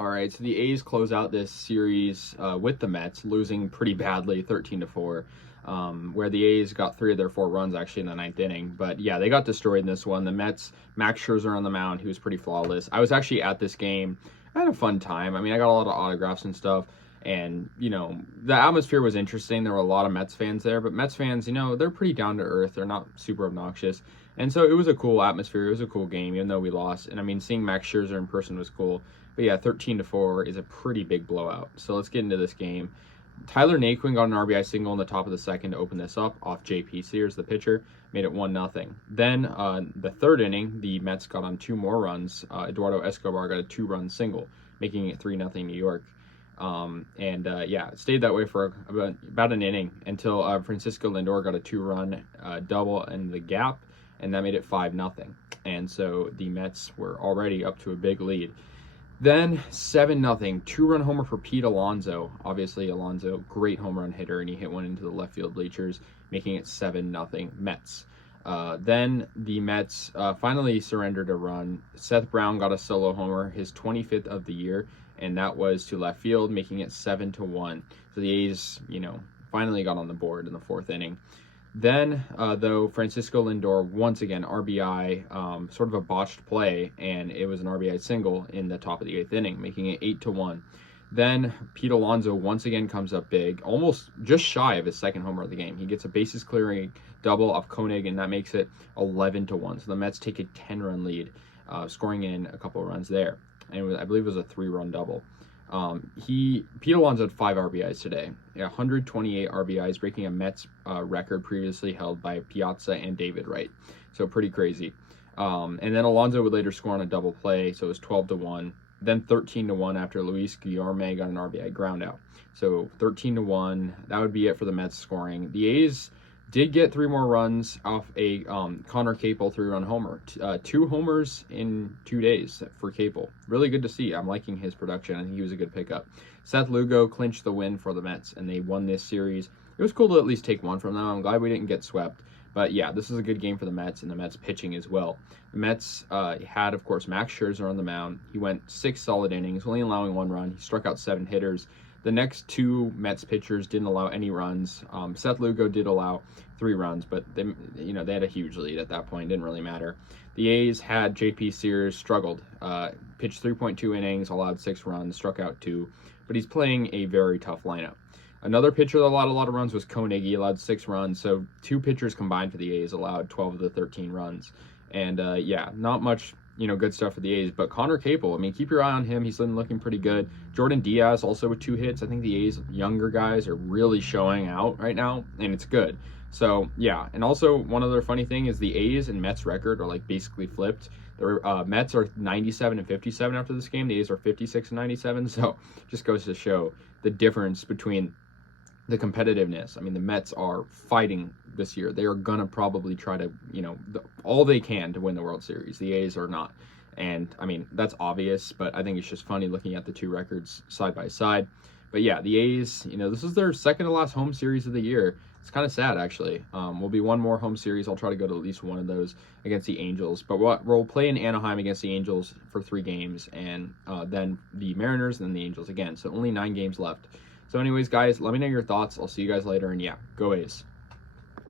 All right, so the A's close out this series with the Mets, losing pretty badly, 13-4, where the A's got 3 of their 4 runs actually in the 9th inning. But yeah, they got destroyed in this one. The Mets, Max Scherzer on the mound, he was pretty flawless. I was actually at this game. I had a fun time. I mean, I got a lot of autographs and stuff. And, you know, the atmosphere was interesting. There were a lot of Mets fans there. But Mets fans, you know, they're pretty down to earth. They're not super obnoxious. And so it was a cool atmosphere. It was a cool game, even though we lost. And, I mean, seeing Max Scherzer in person was cool. But, yeah, 13-4 is a pretty big blowout. So let's get into this game. Tyler Naquin got an RBI single in the top of the second to open this up off J.P. Sears, the pitcher, made it 1-0. Then the 3rd inning, the Mets got on 2 more runs. Eduardo Escobar got a 2-run single, making it 3-0 New York. Yeah, it stayed that way for about an inning until Francisco Lindor got a 2-run double in the gap, and that made it 5-0. And so the Mets were already up to a big lead. Then 7-0, 2-run homer for Pete Alonso. Obviously, Alonso, great home run hitter, and he hit one into the left field bleachers, making it 7-0 Mets. Then the Mets finally surrendered a run. Seth Brown got a solo homer, his 25th of the year, and that was to left field, making it 7-1. So the A's, you know, finally got on the board in the 4th inning. Then, though, Francisco Lindor, once again, RBI, sort of a botched play, and it was an RBI single in the top of the 8th inning, making it 8-1. Then Pete Alonso once again comes up big, almost just shy of his 2nd homer of the game. He gets a bases clearing double off Koenig, and that makes it 11-1. So the Mets take a 10-run lead, scoring in a couple of runs there. And I believe it was a 3-run double. Pete Alonso had 5 RBIs today, 128 RBIs, breaking a Mets record previously held by Piazza and David Wright. So pretty crazy. And then Alonso would later score on a double play, so it was 12-1. Then 13-1 after Luis Guillorme got an RBI ground out. So 13-1, that would be it for the Mets scoring. The A's did get 3 more runs off a Connor Capel 3-run homer. 2 homers in 2 days for Capel. Really good to see. I'm liking his production. I think he was a good pickup. Seth Lugo clinched the win for the Mets, and they won this series. It was cool to at least take one from them. I'm glad we didn't get swept. But yeah, this is a good game for the Mets and the Mets pitching as well. The Mets had, of course, Max Scherzer on the mound. He went 6 solid innings, only allowing 1 run. He struck out 7 hitters. The next 2 Mets pitchers didn't allow any runs. Seth Lugo did allow 3 runs, but they had a huge lead at that point. It didn't really matter. The A's had J.P. Sears struggled. Pitched 3.2 innings, allowed 6 runs, struck out 2. But he's playing a very tough lineup. Another pitcher that allowed a lot of runs was Koenig. He allowed 6 runs. So 2 pitchers combined for the A's allowed 12 of the 13 runs. And yeah, not much good stuff for the A's. But Connor Capel, I mean, keep your eye on him. He's been looking pretty good. Jordan Diaz also with 2 hits. I think the A's younger guys are really showing out right now, and it's good. So yeah, and also one other funny thing is the A's and Mets record are like basically flipped. The Mets are 97-57 after this game. The A's are 56-97. So just goes to show the difference between the competitiveness. I mean, the Mets are fighting this year. They are gonna probably try to, all they can to win the World Series. The A's are not. And I mean, that's obvious, but I think it's just funny looking at the 2 records side by side. But yeah, the A's, this is their 2nd to last home series of the year. It's kind of sad, actually. Will be 1 more home series. I'll try to go to at least one of those against the Angels. But we'll play in Anaheim against the Angels for 3 games, and then the Mariners, and then the Angels again. So only 9 games left. So anyways, guys, let me know your thoughts. I'll see you guys later, and yeah, go A's.